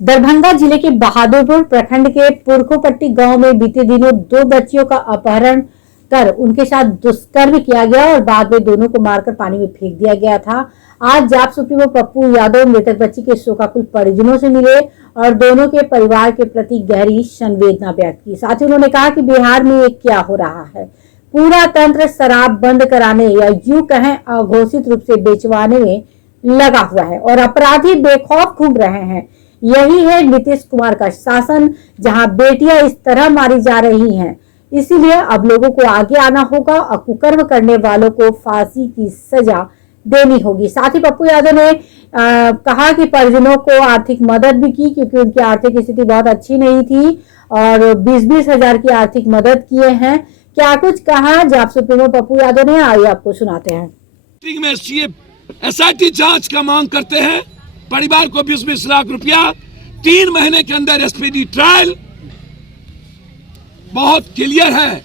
दरभंगा जिले के बहादुरपुर प्रखंड के पुरखोपट्टी गांव में बीते दिनों दो बच्चियों का अपहरण कर उनके साथ दुष्कर्म किया गया और बाद में दोनों को मारकर पानी में फेंक दिया गया था। आज जाप सुप्रीमो पप्पू यादव मृतक बच्ची के शोकाकुल परिजनों से मिले और दोनों के परिवार के प्रति गहरी संवेदना व्यक्त की। साथ ही उन्होंने कहा कि बिहार में ये क्या हो रहा है, पूरा तंत्र शराब बंद कराने या यूं कहें अघोषित रूप से बेचवाने में लगा हुआ है और अपराधी बेखौफ घूम रहे हैं। यही है नीतीश कुमार का शासन, जहां बेटियां इस तरह मारी जा रही हैं। इसीलिए अब लोगों को आगे आना होगा और कुकर्म करने वालों को फांसी की सजा देनी होगी। साथ ही पप्पू यादव ने कहा कि परिजनों को आर्थिक मदद भी की, क्योंकि उनकी आर्थिक स्थिति बहुत अच्छी नहीं थी और 20-20 हजार की आर्थिक मदद किए हैं। क्या कुछ कहा जाप सुप्रीमो पप्पू यादव ने, आइए आपको सुनाते हैं। SIT जांच का मांग करते हैं, परिवार को 20-20 लाख रुपया, 3 महीने के अंदर SPD ट्रायल। बहुत क्लियर है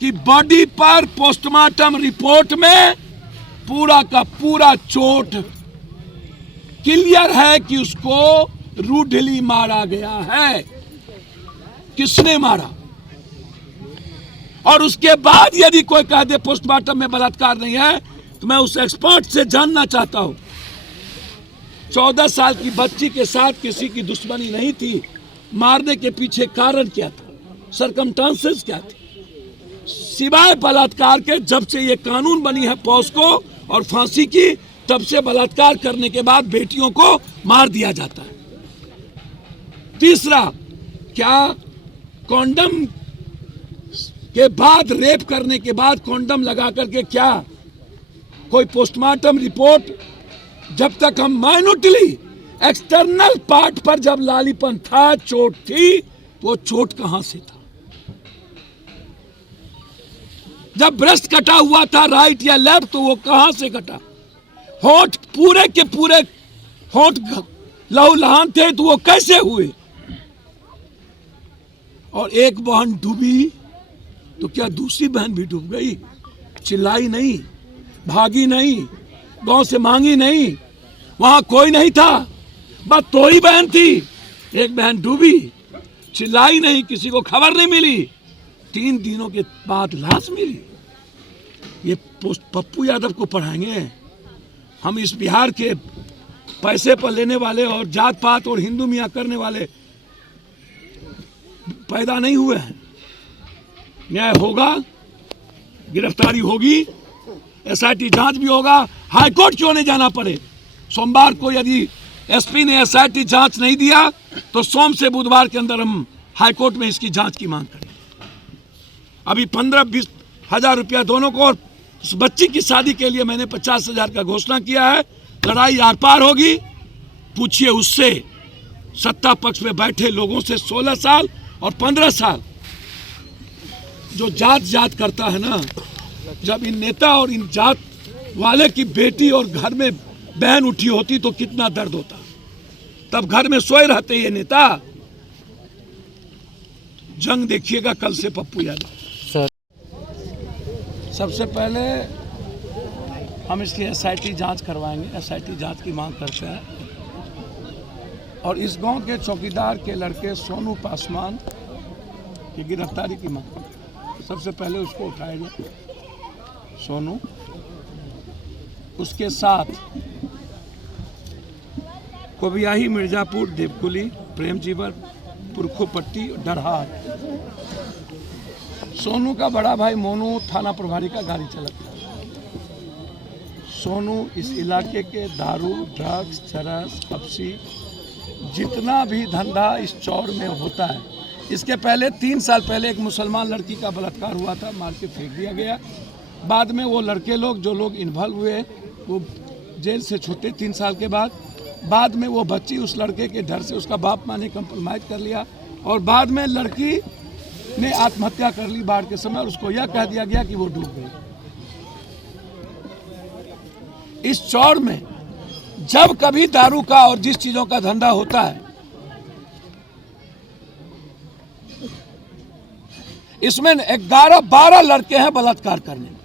कि बॉडी पर पोस्टमार्टम रिपोर्ट में पूरा का पूरा चोट क्लियर है कि उसको रूडली मारा गया है। किसने मारा? और उसके बाद यदि कोई कह दे पोस्टमार्टम में बलात्कार नहीं है, तो मैं उस एक्सपर्ट से जानना चाहता हूं 14 साल की बच्ची के साथ किसी की दुश्मनी नहीं थी, मारने के पीछे कारण क्या था, सरकमस्टांसेस क्या थे, सिवाय बलात्कार के। जब से ये कानून बनी है पॉस्को और फांसी की, तब से बलात्कार करने के बाद बेटियों को मार दिया जाता है। तीसरा, क्या कॉन्डम के बाद, रेप करने के बाद कॉन्डम लगा करके क्या कोई पोस्टमार्टम रिपोर्ट, जब तक हम माइन्यूटली एक्सटर्नल पार्ट पर जब लालीपन था, चोट थी, वो चोट कहां से था? जब ब्रेस्ट कटा हुआ था राइट या लेफ्ट, तो वो कहां से कटा? होठ पूरे के पूरे होठ लहूलुहान थे, तो वो कैसे हुए? और एक बहन डूबी तो क्या दूसरी बहन भी डूब गई? चिल्लाई नहीं, भागी नहीं, गांव से मांगी नहीं, वहां कोई नहीं था, बस तो ही बहन थी। एक बहन डूबी, चिल्लाई नहीं, किसी को खबर नहीं मिली, 3 दिनों के बाद लाश मिली। ये पप्पू यादव को पढ़ाएंगे हम? इस बिहार के पैसे पर लेने वाले और जात पात और हिंदू मियाँ करने वाले पैदा नहीं हुए हैं। न्याय होगा, गिरफ्तारी होगी, SIT जांच भी होगा। हाईकोर्ट क्यों नहीं जाना पड़े? सोमवार को यदि SP ने SIT जांच नहीं दिया, तो सोम से बुधवार के अंदर हम हाईकोर्ट में इसकी जांच की मांग करें। अभी 15-20 हजार रुपया दोनों को, और उस बच्ची की शादी के लिए मैंने 50 हजार का घोषणा किया है। लड़ाई आर पार होगी, पूछिए उससे, सत्ता पक्ष में बैठे लोगों से। 16 साल और 15 साल जो जात करता है ना, जब इन नेता और इन जात वाले की बेटी और घर में बहन उठी होती तो कितना दर्द होता। तब घर में सोए रहते ये नेता। जंग देखिएगा कल से पप्पू यादव। सबसे पहले हम इसकी SIT जांच करवाएंगे, SIT जांच की मांग करते हैं। और इस गांव के चौकीदार के लड़के सोनू पासवान की गिरफ्तारी की मांग करते हैं। सबसे पहले उसको उठाया जाए, सोनू। उसके साथ कोबियाही, मिर्जापुर, देवकुली, प्रेम जीवर, पुरखोपट्टी, डरहार। सोनू का बड़ा भाई मोनू थाना प्रभारी का गाड़ी चालक था। सोनू इस इलाके के दारू, ड्रग्स, चरस, हफ्सी, जितना भी धंधा इस चौर में होता है। इसके पहले 3 साल पहले एक मुसलमान लड़की का बलात्कार हुआ था, मार के फेंक दिया गया। बाद में वो लड़के लोग, जो लोग इन्वॉल्व हुए, वो जेल से छूटे 3 साल के बाद में वो बच्ची उस लड़के के डर से, उसका बाप माँ ने कंप्रोमाइज कर लिया और बाद में लड़की ने आत्महत्या कर ली बाढ़ के समय, और उसको यह कह दिया गया कि वो डूब गई। इस चौर में जब कभी दारू का और जिस चीजों का धंधा होता है, इसमें 11-12 लड़के हैं बलात्कार करने में,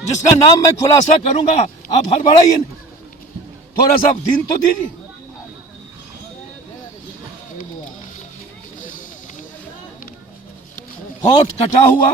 जिसका नाम मैं खुलासा करूंगा, आप हड़बड़ाइए नहीं। थोड़ा सा दिन तो दीजिए। होठ कटा हुआ,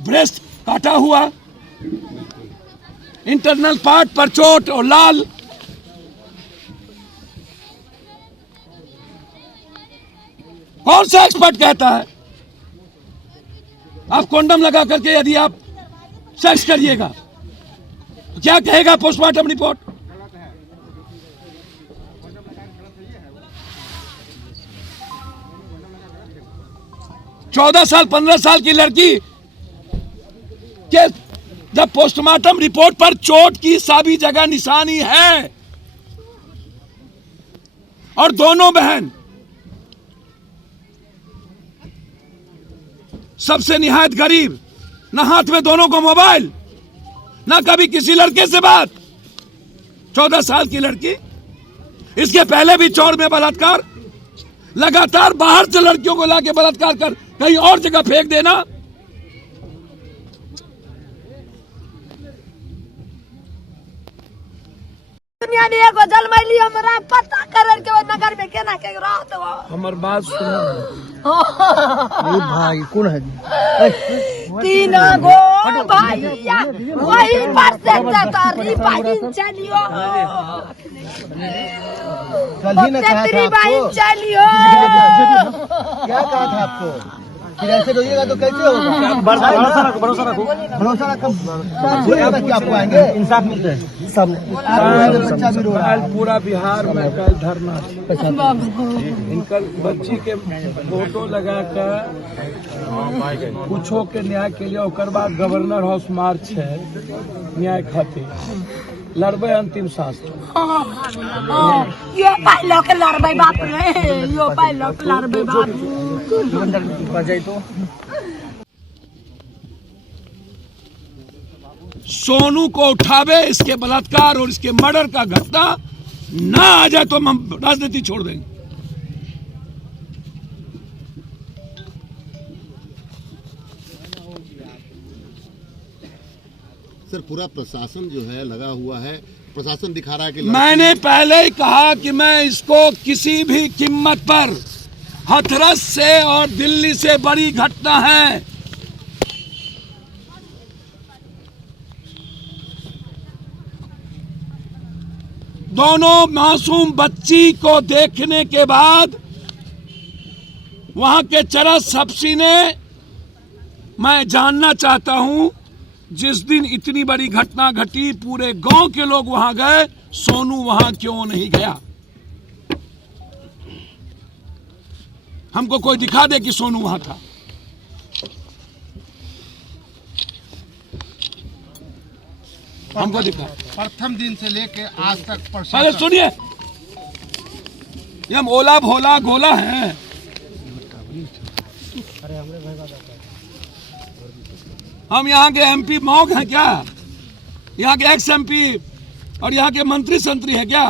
ब्रेस्ट काटा हुआ, इंटरनल पार्ट पर चोट और लाल। कौन सा एक्सपर्ट कहता है आप कंडोम लगा करके यदि आप सेक्स करिएगा तो क्या कहेगा पोस्टमार्टम रिपोर्ट? चौदह साल 15 साल की लड़की के जब पोस्टमार्टम रिपोर्ट पर चोट की सभी जगह निशानी है और दोनों बहन सबसे निहायत गरीब, न हाथ में दोनों को मोबाइल, न कभी किसी लड़के से बात। 14 साल की लड़की, इसके पहले भी चौर में बलात्कार, लगातार बाहर से लड़कियों को लाके बलात्कार कर कहीं और जगह फेंक देना। दुनिया ने एगो जलमैली हमरा पता करल के नगर में केना के रहत हो। हमर बात सुनो। ये भाई कौन है? तीन गो भैया वही पर से तारी बाइन चलियो। कल ही ना कहा था बाइन आपको। चलियो। क्या कहा था आपको? फिर ऐसे रोइएगा तो कैसे होगा? भरोसा रखो, भरोसा रखो, भरोसा रखो। बोलिएगा कि आपको आएंगे, इंसाफ मिलते हैं सब। बच्चा भी रो रहा है। पूरा बिहार में कल धरना, इनका बच्ची के फोटो लगाकर कुछो के न्याय के लिए ओकर बाद गवर्नर हाउस मार्च है न्याय खातिर लड़बे अंतिम सांस। यो पाइलो के लड़बे बाप रे, यो पाइलो के लड़बे बाप। सोनू को उठावे, इसके बलात्कार और इसके मर्डर का घटना ना आ जाए तो हम राजनीति छोड़ देंगे। सर पूरा प्रशासन जो है लगा हुआ है, प्रशासन दिखा रहा है कि मैंने पहले ही कहा कि मैं इसको किसी भी कीमत पर, हथरस से और दिल्ली से बड़ी घटना है, दोनों मासूम बच्ची को देखने के बाद वहां के चरस हब्सी ने, मैं जानना चाहता हूं जिस दिन इतनी बड़ी घटना घटी पूरे गांव के लोग वहां गए, सोनू वहां क्यों नहीं गया? हमको कोई दिखा दे कि सोनू वहां था। हमको दिखा। प्रथम दिन से लेके आज तक पहले प्रशासन सुनिए, ये हम ओला भोला गोला हैं। हम यहाँ के एमपी मौग हैं क्या? यहाँ के एक्स एमपी और यहाँ के मंत्री संतरी है क्या?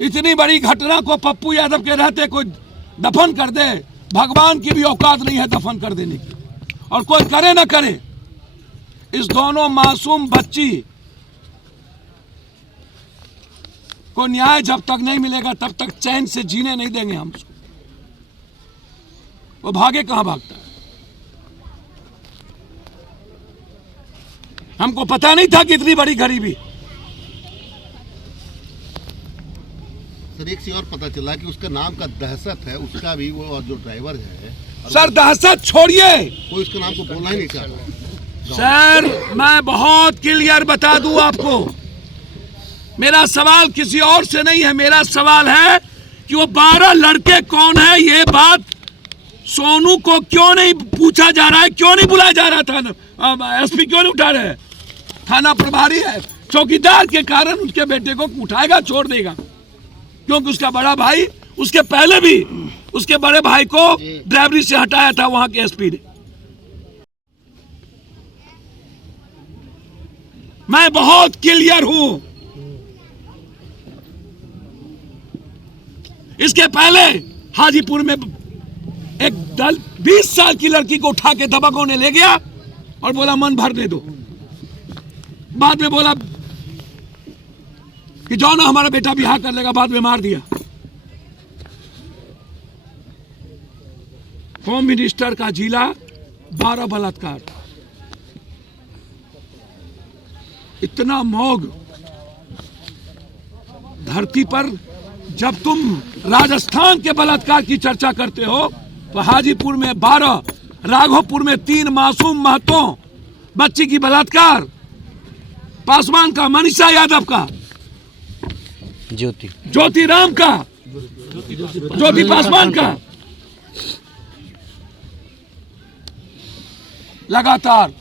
इतनी बड़ी घटना को पप्पू यादव के रहते कोई दफन कर दे, भगवान की भी औकात नहीं है दफन कर देने की, और कोई करे ना करे। इस दोनों मासूम बच्ची को न्याय जब तक नहीं मिलेगा तब तक चैन से जीने नहीं देंगे हम उसको। वो भागे कहां भागता है? हमको पता नहीं था कि इतनी बड़ी गरीबी। सर एक चीज और पता चला कि उसका नाम का दहशत है, उसका भी वो और जो ड्राइवर है सर दहशत छोड़िए, कोई उसका नाम को बोलना ही नहीं चाहता। सर मैं बहुत क्लियर बता दूं आपको, मेरा सवाल किसी और से नहीं है। मेरा सवाल है कि वो 12 लड़के कौन है, ये बात सोनू को क्यों नहीं पूछा जा रहा है, क्यों नहीं बुलाया जा रहा था? एसपी क्यों नहीं उठा रहे? थाना प्रभारी है, चौकीदार के कारण उसके बेटे को उठाएगा, छोड़ देगा, क्योंकि उसका बड़ा भाई उसके पहले भी उसके बड़े भाई को ड्राइवरी से हटाया था वहां के एसपी ने। मैं बहुत क्लियर हूं। इसके पहले हाजीपुर में एक दल 20 साल की लड़की को उठा के दबंगों ने ले गया और बोला मन भरने दो। बाद में बोला कि जाओ ना हमारा बेटा बिहार कर लेगा, बाद में मार दिया। होम मिनिस्टर का जिला 12 बलात्कार। इतना मौग धरती पर। जब तुम राजस्थान के बलात्कार की चर्चा करते हो तो हाजीपुर में 12, राघोपुर में 3 मासूम महतों बच्ची की बलात्कार, पासवान का, मनीषा यादव का, ज्योति राम का, ज्योति पासवान का, लगातार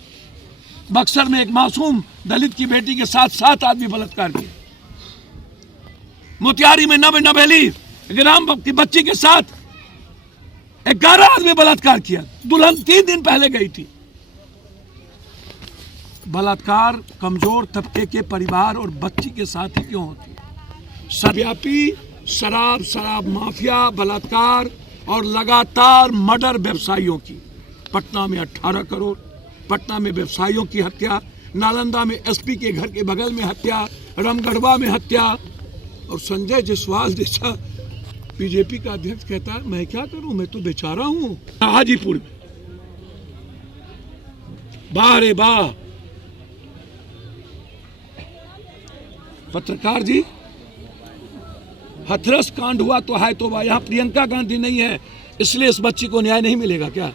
बक्सर में एक मासूम दलित की बेटी के साथ 7 आदमी बलात्कार किए। मोतिहारी में नवेली ग्राम की बच्ची के साथ 11 आदमी बलात्कार किया। दुल्हन 3 दिन पहले गई थी। बलात्कार कमजोर तबके के परिवार और बच्ची के साथ ही क्यों होती है? सर्वव्यापी शराब माफिया, बलात्कार और लगातार मर्डर व्यवसायियों की। पटना में 18 करोड़, पटना में व्यवसायियों की हत्या, नालंदा में एसपी के घर के बगल में हत्या, रामगढ़वा में हत्या। और संजय जायसवाल जैसा बीजेपी का अध्यक्ष कहता है मैं क्या करूं, मैं तो बेचारा हूं। हाजीपुर में वाह रे वाह। पत्रकार जी, हथरस कांड हुआ तो है तो वाह। यहां प्रियंका गांधी नहीं है इसलिए इस बच्ची को न्याय नहीं मिलेगा क्या?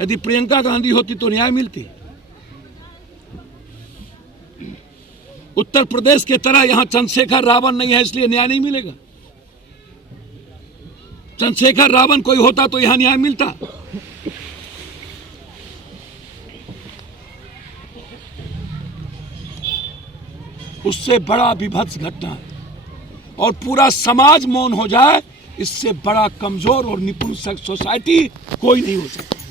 यदि प्रियंका गांधी होती तो न्याय मिलती। उत्तर प्रदेश के तरह यहां चंद्रशेखर रावण नहीं है इसलिए न्याय नहीं मिलेगा। चंद्रशेखर रावण कोई होता तो यहां न्याय मिलता। उससे बड़ा विभत्स घटना और पूरा समाज मौन हो जाए, इससे बड़ा कमजोर और निपुण सोसाइटी कोई नहीं हो सकता।